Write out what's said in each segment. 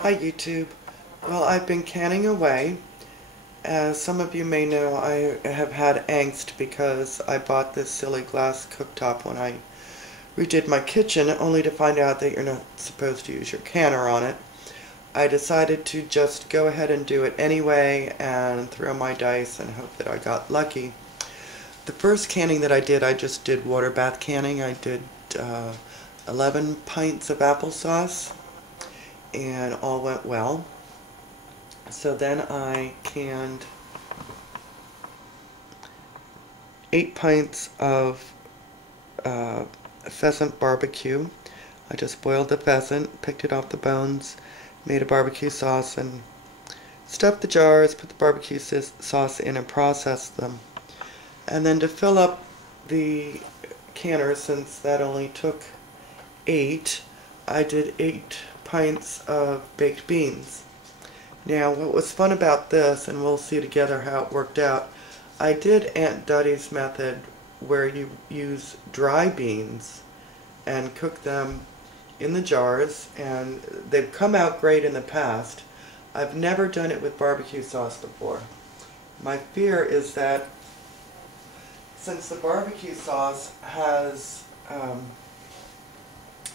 Hi YouTube. Well, I've been canning away. As some of you may know, I have had angst because I bought this silly glass cooktop when I redid my kitchen, only to find out that you're not supposed to use your canner on it. I decided to just go ahead and do it anyway and throw my dice and hope that I got lucky. The first canning that I just did water bath canning. I did 11 pints of applesauce, and all went well. So then I canned 8 pints of pheasant barbecue. I just boiled the pheasant, picked it off the bones, made a barbecue sauce, and stuffed the jars, put the barbecue sauce in, and processed them. And then to fill up the canner, since that only took 8, I did 8 pints of baked beans. Now, what was fun about this, and we'll see together how it worked out, I did Aunt Duddy's method where you use dry beans and cook them in the jars, and they've come out great in the past. I've never done it with barbecue sauce before. My fear is that since the barbecue sauce has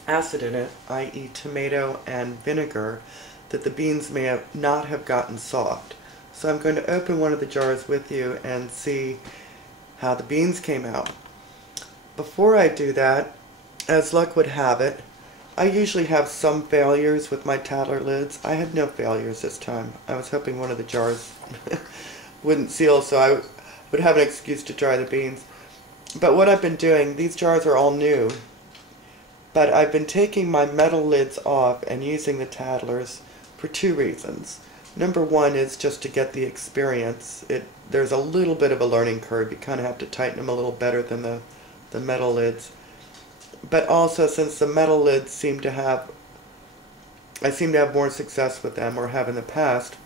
acid in it, i.e. tomato and vinegar, that the beans may not have gotten soft. So I'm going to open one of the jars with you and see how the beans came out. Before I do that, as luck would have it, I usually have some failures with my Tattler lids. I had no failures this time. I was hoping one of the jars wouldn't seal so I would have an excuse to dry the beans. But what I've been doing, these jars are all new, but I've been taking my metal lids off and using the Tattlers for 2 reasons. Number one is just to get the experience. There's a little bit of a learning curve. You kind of have to tighten them a little better than the metal lids. But also, since the metal lids I seem to have more success with them, or have in the past,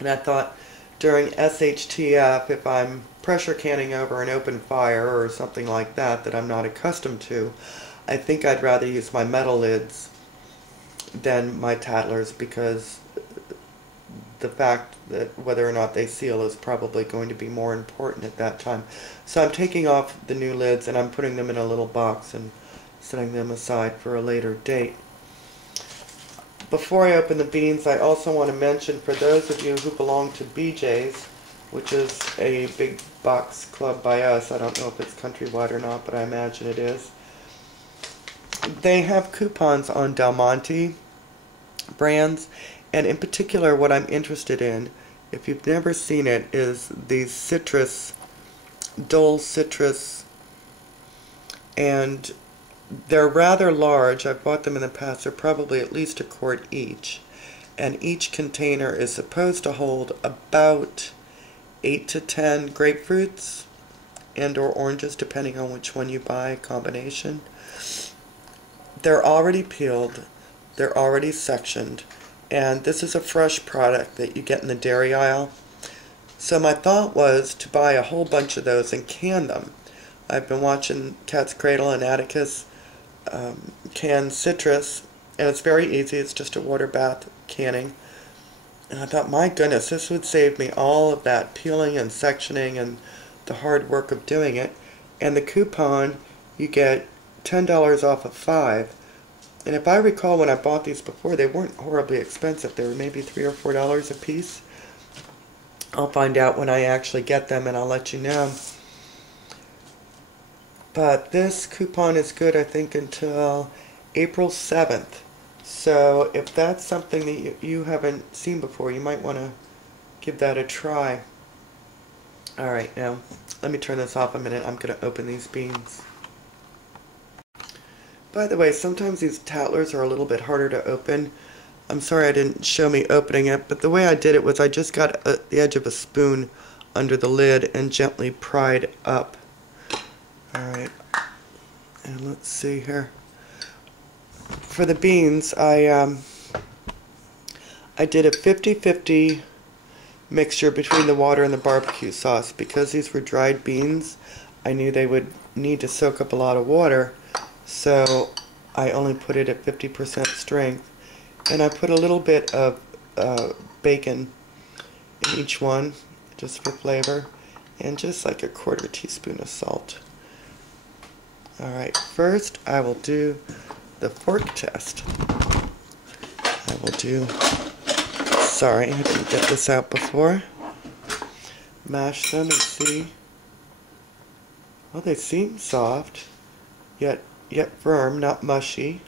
and I thought during SHTF, if I'm pressure canning over an open fire or something like that that I'm not accustomed to, I think I'd rather use my metal lids than my Tattlers, because the fact that whether or not they seal is probably going to be more important at that time. So I'm taking off the new lids and I'm putting them in a little box and setting them aside for a later date. Before I open the beans, I also want to mention, for those of you who belong to BJ's, which is a big box club by us, I don't know if it's countrywide or not, but I imagine it is, they have coupons on Del Monte brands, and in particular what I'm interested in, if you've never seen it, is these Citris, Dole Citris, and they're rather large. I've bought them in the past. They're probably at least a quart each, and each container is supposed to hold about 8 to 10 grapefruits and or oranges, depending on which one you buy, combination. They're already peeled, they're already sectioned, and this is a fresh product that you get in the dairy aisle. So my thought was to buy a whole bunch of those and can them. I've been watching Cat's Cradle and Atticus can Citris, and it's very easy. It's just a water bath canning. And I thought, my goodness, this would save me all of that peeling and sectioning and the hard work of doing it. And the coupon, you get $10 off of 5. And if I recall, when I bought these before, they weren't horribly expensive. They were maybe $3 or $4 a piece. I'll find out when I actually get them and I'll let you know. But this coupon is good, I think, until April 7th. So if that's something that you haven't seen before, you might want to give that a try. Alright, now let me turn this off a minute. I'm going to open these beans. By the way, sometimes these Tattlers are a little bit harder to open. I'm sorry I didn't show me opening it, but the way I did it was I just got the edge of a spoon under the lid and gently pried up. Alright, and let's see here. For the beans, I did a 50-50 mixture between the water and the barbecue sauce. Because these were dried beans, I knew they would need to soak up a lot of water, so I only put it at 50% strength. And I put a little bit of bacon in each one, just for flavor, and just like a 1/4 teaspoon of salt. Alright, first I will do the fork test. I will do, sorry, I didn't get this out before. Mash them and see. Well, they seem soft, yet firm, not mushy.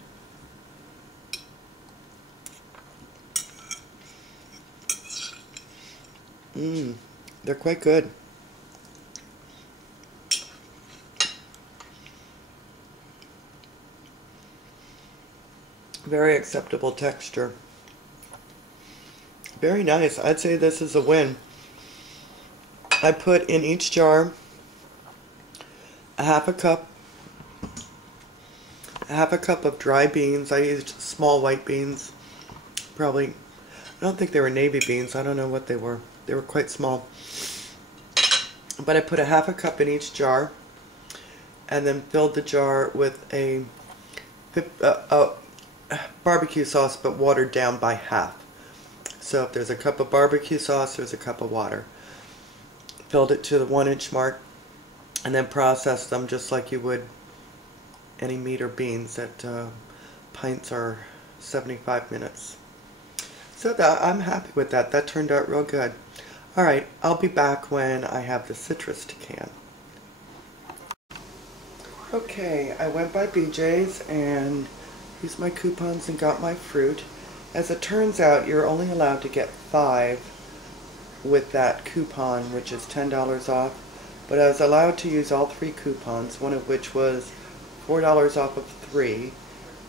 They're quite good. Very acceptable texture. Very nice. I'd say this is a win. I put in each jar a half a cup of dry beans. I used small white beans. Probably, I don't think they were navy beans. I don't know what they were. They were quite small. But I put a half a cup in each jar, and then filled the jar with a barbecue sauce, but watered down by half. So if there's a cup of barbecue sauce, there's a cup of water. Filled it to the 1-inch mark, and then processed them just like you would any meat or beans. At pints are 75 minutes. So I'm happy with that. That turned out real good. Alright, I'll be back when I have the citrus to can. Okay, I went by BJ's and used my coupons and got my fruit. As it turns out, you're only allowed to get 5 with that coupon, which is $10 off. But I was allowed to use all 3 coupons, one of which was $4 off of 3.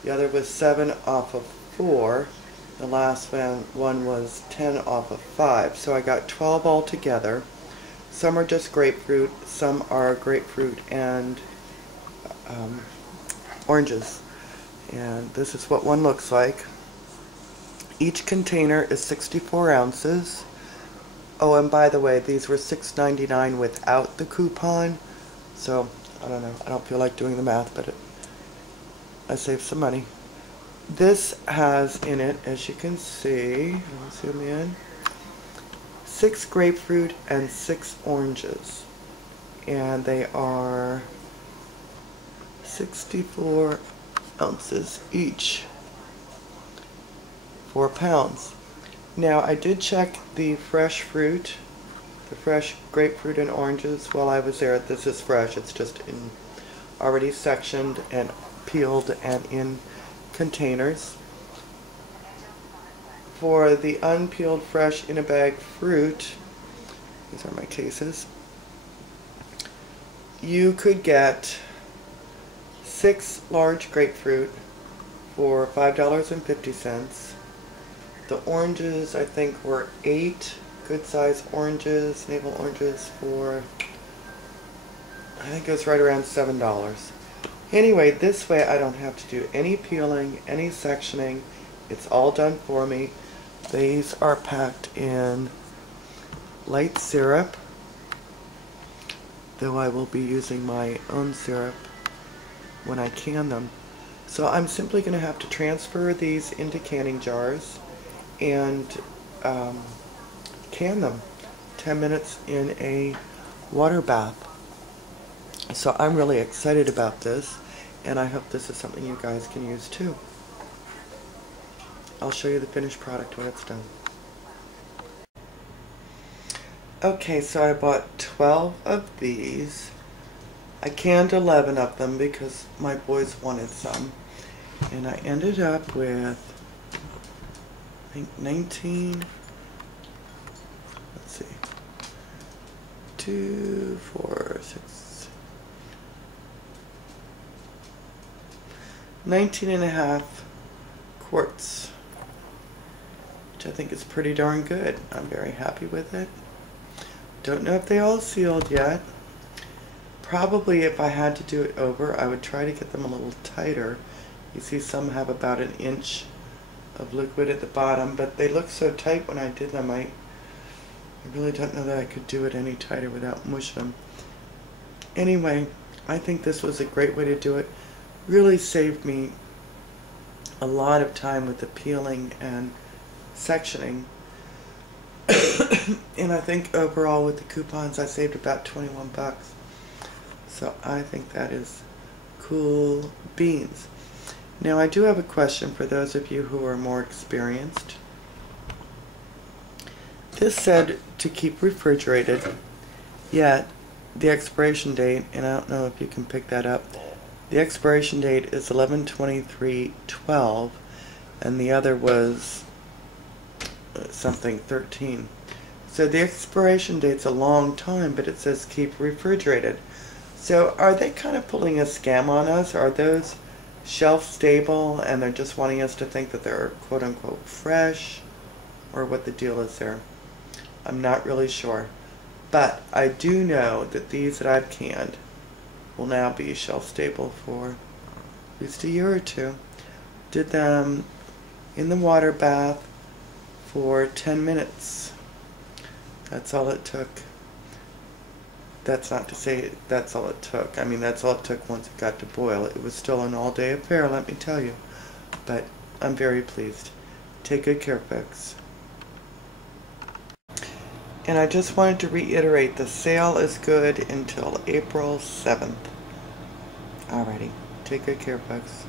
The other was 7 off of 4. The last one was 10 off of 5. So I got 12 altogether. Some are just grapefruit, some are grapefruit and oranges. And this is what one looks like. Each container is 64 ounces. Oh, and by the way, these were $6.99 without the coupon. So, I don't know. I don't feel like doing the math, but I saved some money. This has in it, as you can see, I'll zoom in, 6 grapefruit and 6 oranges. And they are 64 ounces each. 4 pounds. Now, I did check the fresh fruit, the fresh grapefruit and oranges while I was there. This is fresh. It's just already sectioned and peeled and in containers. For the unpeeled, fresh, in a bag fruit, these are my cases, you could get 6 large grapefruit for $5.50. The oranges, I think, were 8 good-sized oranges, navel oranges, for, I think it was right around $7. Anyway, this way I don't have to do any peeling, any sectioning. It's all done for me. These are packed in light syrup, though I will be using my own syrup when I can them. So I'm simply going to have to transfer these into canning jars and can them 10 minutes in a water bath. So I'm really excited about this, and I hope this is something you guys can use too. I'll show you the finished product when it's done. Okay, so I bought 12 of these. I canned 11 of them because my boys wanted some, and I ended up with, I think, 19, let's see, 2, 4, 6, 19 and a half quarts, which I think is pretty darn good. I'm very happy with it. Don't know if they all sealed yet. Probably if I had to do it over, I would try to get them a little tighter. You see some have about 1 inch of liquid at the bottom, but they look so tight when I did them, I really don't know that I could do it any tighter without mushing them. Anyway, I think this was a great way to do it. Really saved me a lot of time with the peeling and sectioning. And I think overall with the coupons I saved about 21 bucks. So I think that is cool beans. Now I do have a question for those of you who are more experienced. This said to keep refrigerated, yet the expiration date, and I don't know if you can pick that up, the expiration date is 11/23/12, and the other was something 13. So the expiration date's a long time, but it says keep refrigerated. So are they kind of pulling a scam on us? Are those shelf stable and they're just wanting us to think that they're quote unquote fresh? Or what the deal is there? I'm not really sure. But I do know that these that I've canned will now be shelf stable for at least a year or two. Did them in the water bath for 10 minutes. That's all it took. That's not to say that's all it took. I mean, that's all it took once it got to boil. It was still an all-day affair, let me tell you. But I'm very pleased. Take good care, folks. And I just wanted to reiterate, the sale is good until April 7th. Alrighty. Take good care, folks.